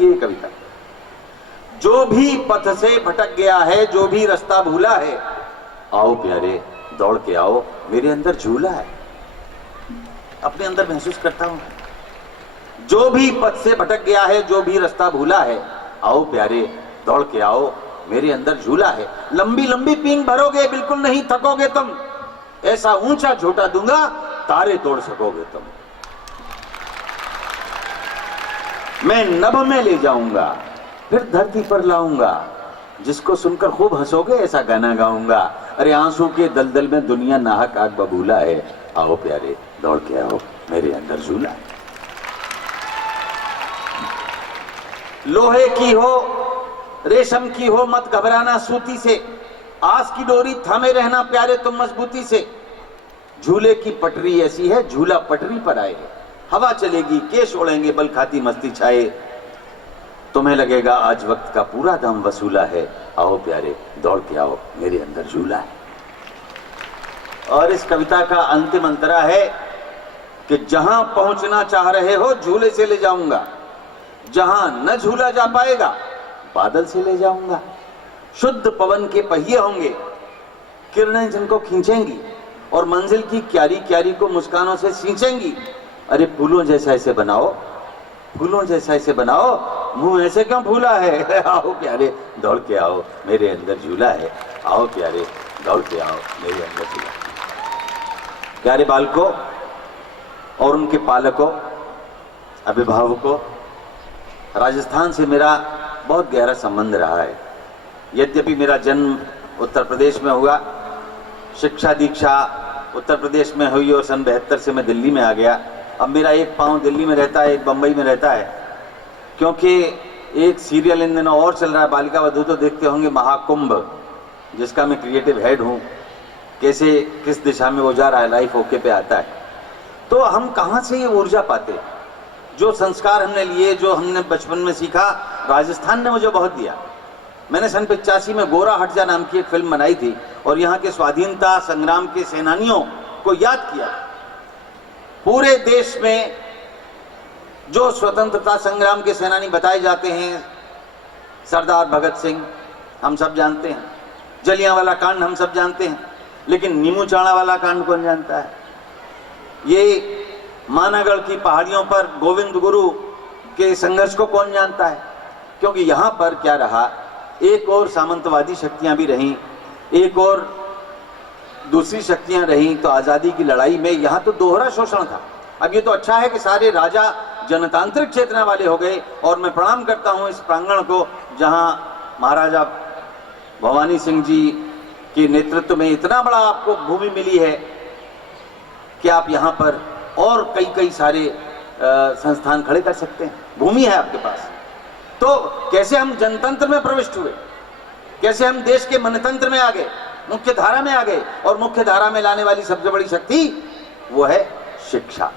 देखिए कविता, जो भी पथ से भटक गया है, जो भी रास्ता भूला है, आओ प्यारे दौड़ के आओ, मेरे अंदर झूला है। अपने अंदर महसूस करता हूं, जो भी पथ से भटक गया है, जो भी रास्ता भूला है, आओ प्यारे दौड़ के आओ, मेरे अंदर झूला है। लंबी लंबी पींग भरोगे, बिल्कुल नहीं थकोगे तुम, ऐसा ऊंचा झोटा दूंगा तारे तोड़ सकोगे तुम। मैं नभ में ले जाऊंगा, फिर धरती पर लाऊंगा, जिसको सुनकर खूब हंसोगे ऐसा गाना गाऊंगा। अरे आंसू के दलदल में दुनिया नाहक आग बबूला है, आओ प्यारे दौड़ के आओ, मेरे अंदर झूला है। लोहे की हो रेशम की हो मत घबराना सूती से, आस की डोरी थामे रहना प्यारे तुम मजबूती से। झूले की पटरी ऐसी है, झूला पटरी पर आए, हवा चलेगी केश उड़ेंगे बल खाती मस्ती छाए, तुम्हें लगेगा आज वक्त का पूरा दाम वसूला है, आओ प्यारे दौड़ के आओ, मेरे अंदर झूला है। और इस कविता का अंतिम अंतरा है कि जहां पहुंचना चाह रहे हो झूले से ले जाऊंगा, जहां न झूला जा पाएगा बादल से ले जाऊंगा। शुद्ध पवन के पहिए होंगे, किरणें जिनको खींचेंगी और मंजिल की क्यारी क्यारी को मुस्कानों से सींचेंगी। अरे फूलों जैसा ऐसे बनाओ, फूलों जैसा ऐसे बनाओ, मुंह ऐसे क्यों फूला है, आओ प्यारे दौड़ के आओ, मेरे अंदर झूला है, आओ प्यारे दौड़ के आओ, मेरे अंदर झूला है। प्यारे बालकों और उनके पालकों, अभिभावकों, राजस्थान से मेरा बहुत गहरा संबंध रहा है। यद्यपि मेरा जन्म उत्तर प्रदेश में हुआ, शिक्षा दीक्षा उत्तर प्रदेश में हुई और सन 72 से मैं दिल्ली में आ गया। अब मेरा एक पांव दिल्ली में रहता है, एक बम्बई में रहता है, क्योंकि एक सीरियल इन दिनों और चल रहा है, बालिका वधू तो देखते होंगे, महाकुंभ, जिसका मैं क्रिएटिव हेड हूँ। कैसे किस दिशा में वो जा रहा है, लाइफ ओके पे आता है। तो हम कहाँ से ये ऊर्जा पाते, जो संस्कार हमने लिए, जो हमने बचपन में सीखा, राजस्थान ने मुझे बहुत दिया। मैंने सन 85 में गोरा हट जा नाम की एक फिल्म बनाई थी और यहाँ के स्वाधीनता संग्राम के सेनानियों को याद किया। पूरे देश में जो स्वतंत्रता संग्राम के सेनानी बताए जाते हैं, सरदार भगत सिंह हम सब जानते हैं, जलियांवाला कांड हम सब जानते हैं, लेकिन नीमू चाणा वाला कांड कौन जानता है? ये मानागढ़ की पहाड़ियों पर गोविंद गुरु के संघर्ष को कौन जानता है? क्योंकि यहाँ पर क्या रहा, एक और सामंतवादी शक्तियां भी रहीं, एक और दूसरी शक्तियां रहीं, तो आज़ादी की लड़ाई में यहाँ तो दोहरा शोषण था। अब ये तो अच्छा है कि सारे राजा जनतांत्रिक चेतना वाले हो गए, और मैं प्रणाम करता हूँ इस प्रांगण को जहाँ महाराजा भवानी सिंह जी के नेतृत्व में इतना बड़ा आपको भूमि मिली है कि आप यहाँ पर और कई सारे संस्थान खड़े कर सकते हैं। भूमि है आपके पास। तो कैसे हम जनतंत्र में प्रविष्ट हुए, कैसे हम देश के मनतंत्र में आ गए, मुख्य धारा में आ गए, और मुख्य धारा में लाने वाली सबसे बड़ी शक्ति वो है शिक्षा।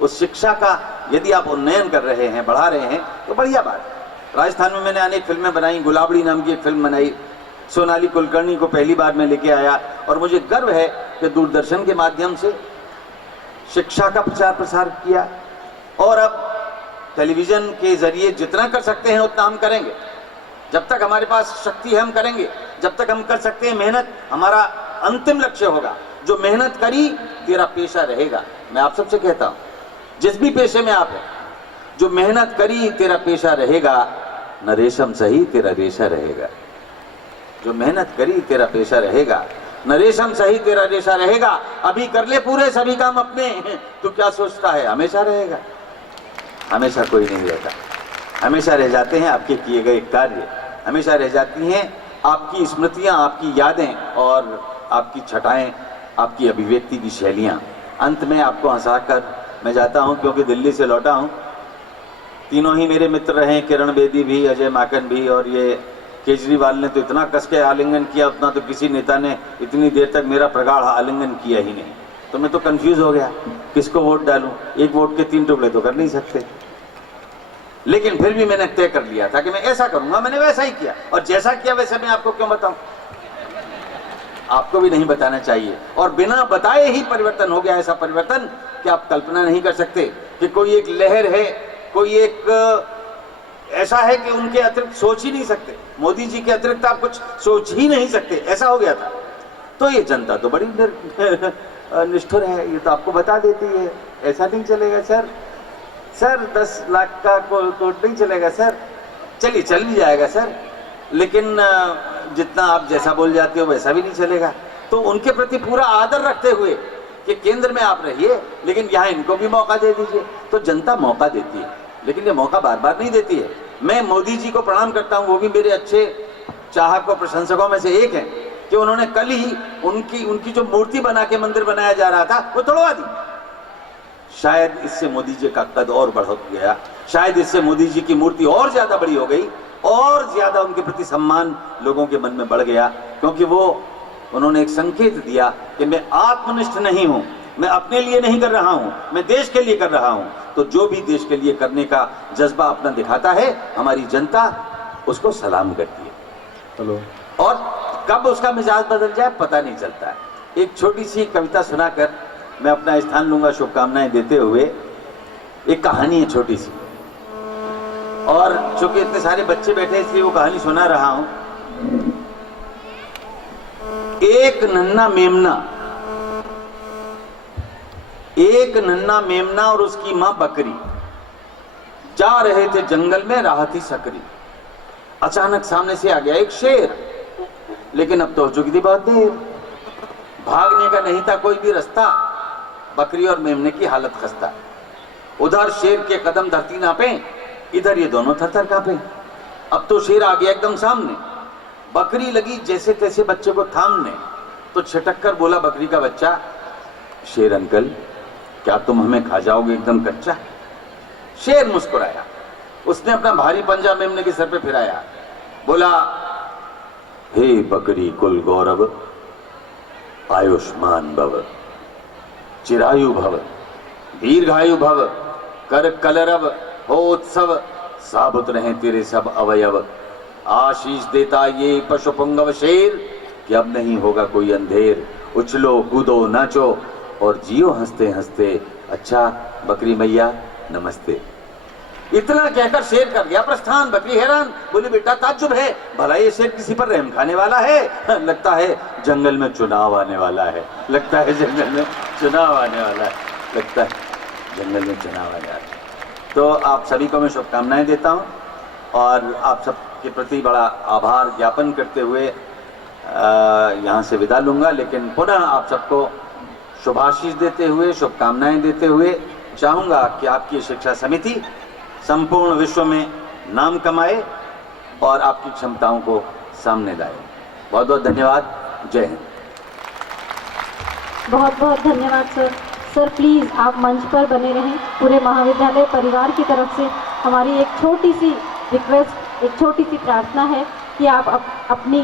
उस शिक्षा का यदि आप उन्नयन कर रहे हैं, बढ़ा रहे हैं, तो बढ़िया बात। राजस्थान में मैंने अनेक फिल्में बनाई, गुलाबड़ी नाम की एक फिल्म बनाई, सोनाली कुलकर्णी को पहली बार मैं लेके आया, और मुझे गर्व है कि दूरदर्शन के माध्यम से शिक्षा का प्रचार प्रसार किया, और अब टेलीविजन के जरिए जितना कर सकते हैं उतना हम करेंगे। जब तक हमारे पास शक्ति है हम करेंगे, जब तक हम कर सकते हैं मेहनत हमारा अंतिम लक्ष्य होगा। जो मेहनत करी तेरा पेशा रहेगा। मैं आप सबसे कहता हूं, जिस भी पेशे में आप हैं, जो मेहनत करी तेरा पेशा रहेगा, न रेशम सही तेरा रेशा रहेगा। जो मेहनत करी तेरा पेशा रहेगा, न रेशम सही तेरा रेशा रहेगा। अभी कर ले पूरे सभी काम अपने, तो क्या सोचता है हमेशा रहेगा? हमेशा कोई नहीं रहता। हमेशा रह जाते हैं आपके किए गए कार्य, हमेशा रह जाती हैं आपकी स्मृतियां, आपकी यादें और आपकी छटाएं, आपकी अभिव्यक्ति की शैलियां। अंत में आपको हंसाकर मैं जाता हूं, क्योंकि दिल्ली से लौटा हूं। तीनों ही मेरे मित्र रहे, किरण बेदी भी, अजय माकन भी, और ये केजरीवाल ने तो इतना कस के आलिंगन किया, उतना तो किसी नेता ने इतनी देर तक मेरा प्रगाढ़ आलिंगन किया ही नहीं। तो मैं तो कंफ्यूज हो गया, किसको वोट डालूं? एक वोट के 3 टुकड़े तो कर नहीं सकते। लेकिन फिर भी मैंने तय कर लिया था कि मैं ऐसा करूंगा, मैंने वैसा ही किया, और जैसा किया वैसे मैं आपको क्यों बताऊं? आपको भी नहीं बताना चाहिए। और बिना बताए ही परिवर्तन हो गया, ऐसा परिवर्तन कि आप कल्पना नहीं कर सकते कि कोई एक लहर है, कोई एक ऐसा है कि उनके अतिरिक्त सोच ही नहीं सकते, मोदी जी के अतिरिक्त आप कुछ सोच ही नहीं सकते, ऐसा हो गया था। तो ये जनता तो बड़ी निष्ठुर है, ये तो आपको बता देती है ऐसा नहीं चलेगा सर, सर 10 लाख का कोर्ट नहीं चलेगा सर, चलिए चल भी जाएगा सर, लेकिन जितना आप जैसा बोल जाते हो वैसा भी नहीं चलेगा। तो उनके प्रति पूरा आदर रखते हुए कि केंद्र में आप रहिए लेकिन यहाँ इनको भी मौका दे दीजिए, तो जनता मौका देती है, लेकिन ये मौका बार बार नहीं देती है। मैं मोदी जी को प्रणाम करता हूँ, वो भी मेरे अच्छे चाहक और प्रशंसकों में से एक हैं कि उन्होंने कल ही उनकी जो मूर्ति बना के मंदिर बनाया जा रहा था वो तोड़वा दी। शायद इससे मोदी जी का कद और बढ़ गया, शायद इससे मोदी जी की मूर्ति और ज्यादा बड़ी हो गई, और ज्यादा उनके प्रति सम्मान लोगों के मन में बढ़ गया, क्योंकि उन्होंने एक संकेत दिया कि मैं आत्मनिष्ठ नहीं हूं, मैं अपने लिए नहीं कर रहा हूं, मैं देश के लिए कर रहा हूं। तो जो भी देश के लिए करने का जज्बा अपना दिखाता है, हमारी जनता उसको सलाम करती है। चलो, और कब उसका मिजाज बदल जाए पता नहीं चलता है। एक छोटी सी कविता सुनाकर मैं अपना स्थान लूंगा, शुभकामनाएं देते हुए। एक कहानी है छोटी सी, और चूंकि इतने सारे बच्चे बैठे इसलिए वो कहानी सुना रहा हूं। एक नन्ना मेमना और उसकी मां बकरी जा रहे थे जंगल में, राह थी सकरी। अचानक सामने से आ गया एक शेर, लेकिन अब तो हो चुकी थी बहुत देर, भागने का नहीं था कोई भी रास्ता, बकरी और मेमने की हालत खस्ता। उधर शेर के कदम धरती नापे, इधर ये दोनों थर-थर कांपे। अब तो शेर आ गया एकदम सामने, बकरी लगी जैसे तैसे बच्चे को थामने, तो छिटक कर बोला बकरी का बच्चा, शेर अंकल क्या तुम हमें खा जाओगे एकदम कच्चा? शेर मुस्कुराया, उसने अपना भारी पंजा मेमने के सर पे फिराया, बोला, हे बकरी कुल गौरव, आयुष्मान भव, चिरायु भव, दीर्घायु भव, कर कलरव हो उत्सव, साबुत रहे तेरे सब अवयव, आशीष देता ये पशुपुंगव शेर कि अब नहीं होगा कोई अंधेर, उछलो कूदो नाचो और जियो हंसते हंसते, अच्छा बकरी मैया नमस्ते। इतना कहकर शेर कर गया प्रस्थान। बकरी हैरान, बोली बेटा ताज्जुब है, भला ये शेर किसी पर रहम खाने वाला है? लगता है जंगल में चुनाव आने वाला है, लगता है जंगल में चुनाव आने वाला है, लगता है जंगल में चुनाव आने वाला है। तो आप सभी को मैं शुभकामनाएं देता हूं और आप सबके प्रति बड़ा आभार ज्ञापन करते हुए यहाँ से विदा लूंगा, लेकिन पुनः आप सबको शुभाशीष देते हुए, शुभकामनाएं देते हुए चाहूँगा कि आपकी शिक्षा समिति संपूर्ण विश्व में नाम कमाए और आपकी क्षमताओं को सामने लाए। बहुत बहुत धन्यवाद, जय हिंद। बहुत बहुत धन्यवाद सर। सर प्लीज़ आप मंच पर बने रहें। पूरे महाविद्यालय परिवार की तरफ से हमारी एक छोटी सी रिक्वेस्ट, एक छोटी सी प्रार्थना है कि आप अपनी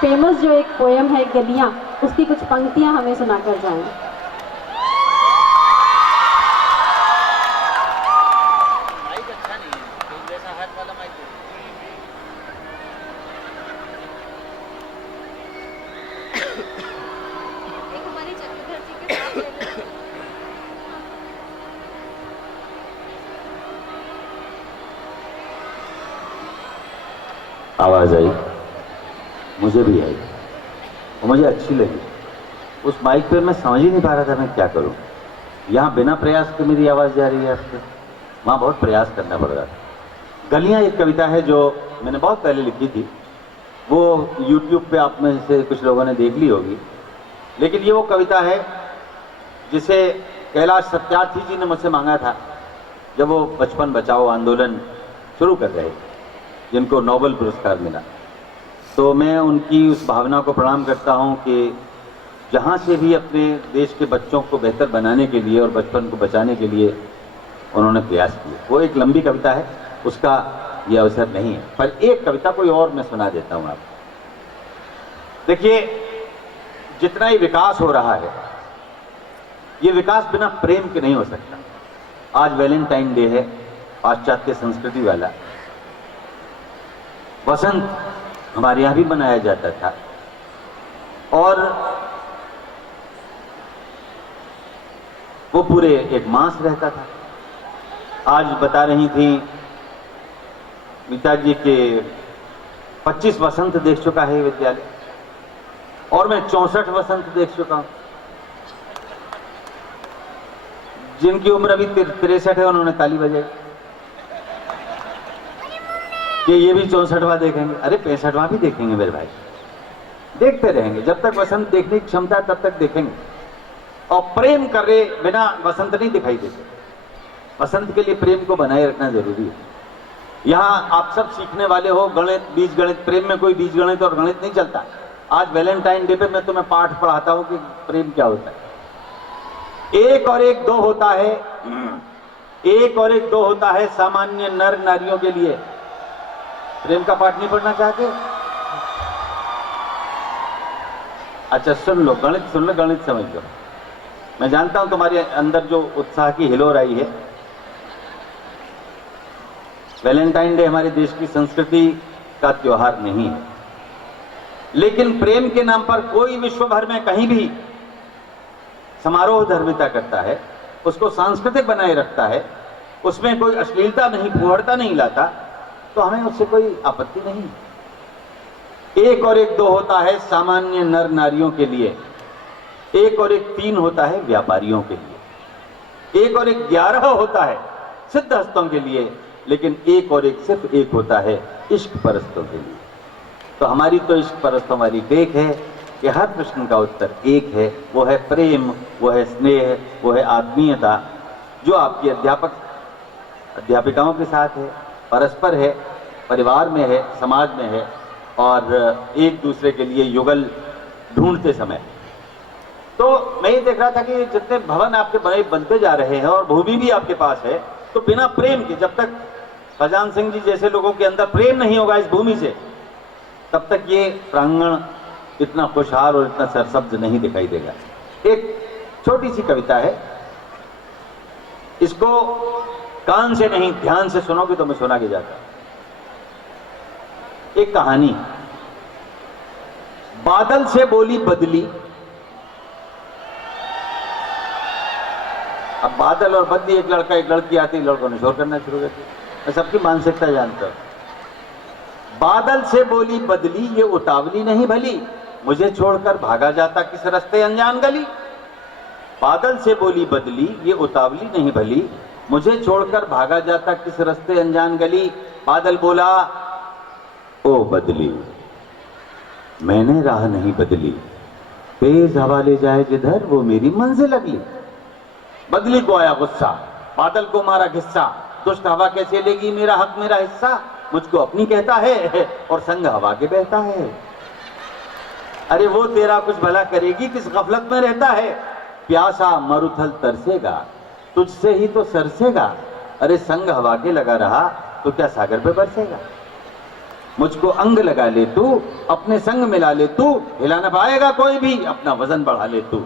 फेमस जो एक पोएम है गलियाँ, उसकी कुछ पंक्तियाँ हमें सुनाकर जाएं। आवाज़ आई, मुझे भी आई और मुझे अच्छी लगी। उस माइक पे मैं समझ ही नहीं पा रहा था मैं क्या करूं। यहाँ बिना प्रयास के मेरी आवाज़ जा रही है आप पे, वहाँ बहुत प्रयास करना पड़ रहा था। गलियाँ एक कविता है जो मैंने बहुत पहले लिखी थी, वो YouTube पे आप में से कुछ लोगों ने देख ली होगी, लेकिन ये वो कविता है जिसे कैलाश सत्यार्थी जी ने मुझसे मांगा था जब वो बचपन बचाओ आंदोलन शुरू कर रहे थे, जिनको नोबेल पुरस्कार मिला। तो मैं उनकी उस भावना को प्रणाम करता हूं कि जहां से भी अपने देश के बच्चों को बेहतर बनाने के लिए और बचपन को बचाने के लिए उन्होंने प्रयास किए। वो एक लंबी कविता है, उसका ये अवसर नहीं है, पर एक कविता कोई और मैं सुना देता हूं आपको। देखिए, जितना ही विकास हो रहा है, ये विकास बिना प्रेम के नहीं हो सकता। आज वैलेंटाइन डे है, पाश्चात्य संस्कृति वाला। वसंत हमारे यहाँ भी मनाया जाता था और वो पूरे एक मास रहता था। आज बता रही थी पिताजी के 25 वसंत देख चुका है ये विद्यालय, और मैं 64 वसंत देख चुका हूं। जिनकी उम्र अभी 63 है उन्होंने ताली बजाई कि ये भी 64वां देखेंगे। अरे 65वां भी देखेंगे मेरे भाई, देखते रहेंगे जब तक वसंत देखने की क्षमता है तब तक देखेंगे। और प्रेम करे बिना वसंत नहीं दिखाई देते। वसंत के लिए प्रेम को बनाए रखना जरूरी है। यहाँ आप सब सीखने वाले हो गणित, बीजगणित। प्रेम में कोई बीजगणित और गणित नहीं चलता। आज वैलेंटाइन डे पे मैं तुम्हें पाठ पढ़ाता हूं कि प्रेम क्या होता है। एक और एक दो होता है, एक और एक दो होता है सामान्य नर नारियों के लिए। प्रेम का पाठ नहीं पढ़ना चाहते? अच्छा सुन लो, गणित सुन लो, गणित समझ लो। मैं जानता हूं तुम्हारे अंदर जो उत्साह की हिलोर आई है। वैलेंटाइन डे हमारे देश की संस्कृति का त्योहार नहीं है, लेकिन प्रेम के नाम पर कोई विश्व भर में कहीं भी समारोह धर्मिता करता है, उसको सांस्कृतिक बनाए रखता है, उसमें कोई अश्लीलता नहीं, फुहड़ता नहीं लाता, तो हमें उससे कोई आपत्ति नहीं। एक और एक दो होता है सामान्य नर नारियों के लिए, एक और एक 3 होता है व्यापारियों के लिए, एक और एक 11 होता है सिद्धहस्तों के लिए, लेकिन एक और एक सिर्फ एक होता है इश्क परस्तों के लिए। तो हमारी तो इश्क परस्तों वाली टेक है कि हर प्रश्न का उत्तर एक है, वो है प्रेम, वो है स्नेह, वो है आत्मीयता, जो आपकी अध्यापक अध्यापिकाओं के साथ है, परस्पर है, परिवार में है, समाज में है, और एक दूसरे के लिए युगल ढूंढते समय। तो मैं ये देख रहा था कि जितने भवन आपके बड़े बनते जा रहे हैं और भूमि भी आपके पास है, तो बिना प्रेम के, जब तक खजान सिंह जी जैसे लोगों के अंदर प्रेम नहीं होगा इस भूमि से, तब तक ये प्रांगण इतना खुशहाल और इतना सरसब्ज नहीं दिखाई देगा। एक छोटी सी कविता है, इसको कान से नहीं ध्यान से सुनोगे तो मैं सुना के जाता। एक कहानी, बादल से बोली बदली। अब बादल और बदली, एक लड़का एक लड़की आती, लड़कों ने शोर करना शुरू कर दिया। मैं सबकी मानसिकता जानता हूं। बादल से बोली बदली, ये उतावली नहीं भली, मुझे छोड़कर भागा जाता किस रास्ते अनजान गली। बादल से बोली बदली, ये उतावली नहीं भली, मुझे छोड़कर भागा जाता किस रास्ते अनजान गली। बादल बोला, ओ बदली मैंने राह नहीं बदली, तेज हवा ले जाए जिधर वो मेरी मंजिल अगली। बदली को आया गुस्सा, बादल को मारा गुस्सा, दुष्ट हवा कैसे लेगी मेरा हक मेरा हिस्सा। मुझको अपनी कहता है और संग हवा के बहता है। अरे वो तेरा कुछ भला करेगी, किस गफलत में रहता है। प्यासा मरुथल तरसेगा, तुझसे ही तो सरसेगा। अरे संग हवा के लगा रहा तो क्या सागर पे बरसेगा। मुझको अंग लगा ले तू, अपने संग मिला ले तू, हिला न पाएगा कोई भी, अपना वजन बढ़ा ले तू।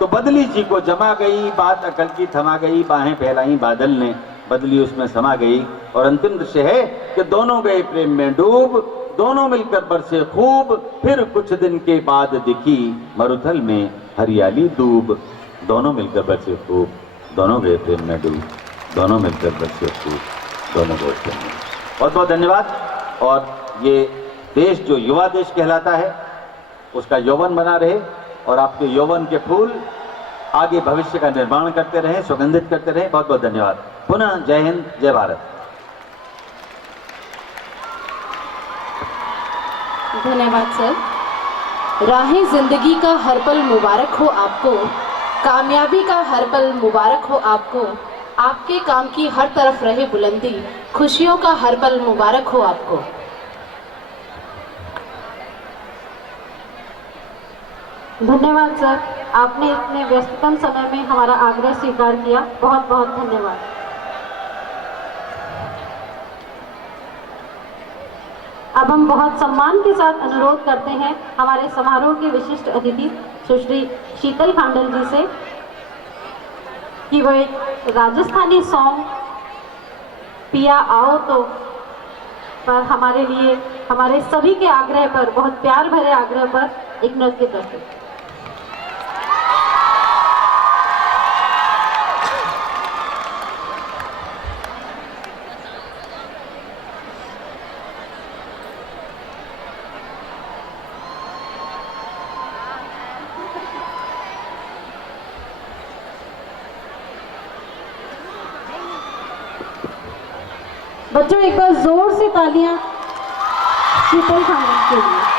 तो बदली जी को जमा गई, बात अकल की थमा गई, बाहें फैलाई बादल ने, बदली उसमें समा गई। और अंतिम दृश्य है कि दोनों गए प्रेम में डूब, दोनों मिलकर बरसे खूब, फिर कुछ दिन के बाद दिखी मरुथल में हरियाली दूब। दोनों मिलकर बरसे खूब, दोनों गए प्रेम में डूब, दोनों मिलकर बरसे खूब, दोनों गए प्रेम में। बहुत बहुत धन्यवाद। और ये देश जो युवा देश कहलाता है, उसका यौवन बना रहे, और आपके यौवन के फूल आगे भविष्य का निर्माण करते रहें, सुगंधित करते रहें। बहुत बहुत धन्यवाद। पुनः जय हिंद, जय भारत। धन्यवाद सर। राहें जिंदगी का हर पल मुबारक हो आपको, कामयाबी का हर पल मुबारक हो आपको, आपके काम की हर तरफ रहे बुलंदी, खुशियों का हर पल मुबारक हो आपको। धन्यवाद सर, आपने इतने व्यस्ततम समय में हमारा आग्रह स्वीकार किया, बहुत बहुत धन्यवाद। अब हम बहुत सम्मान के साथ अनुरोध करते हैं हमारे समारोह के विशिष्ट अतिथि सुश्री शीतल खांडल जी से कि वो एक राजस्थानी सॉन्ग पिया आओ तो पर हमारे लिए, हमारे सभी के आग्रह पर, बहुत प्यार भरे आग्रह पर एक नृत्य प्रस्तुत। बच्चों एक बार जोर से तालियां शीतल खान के लिए।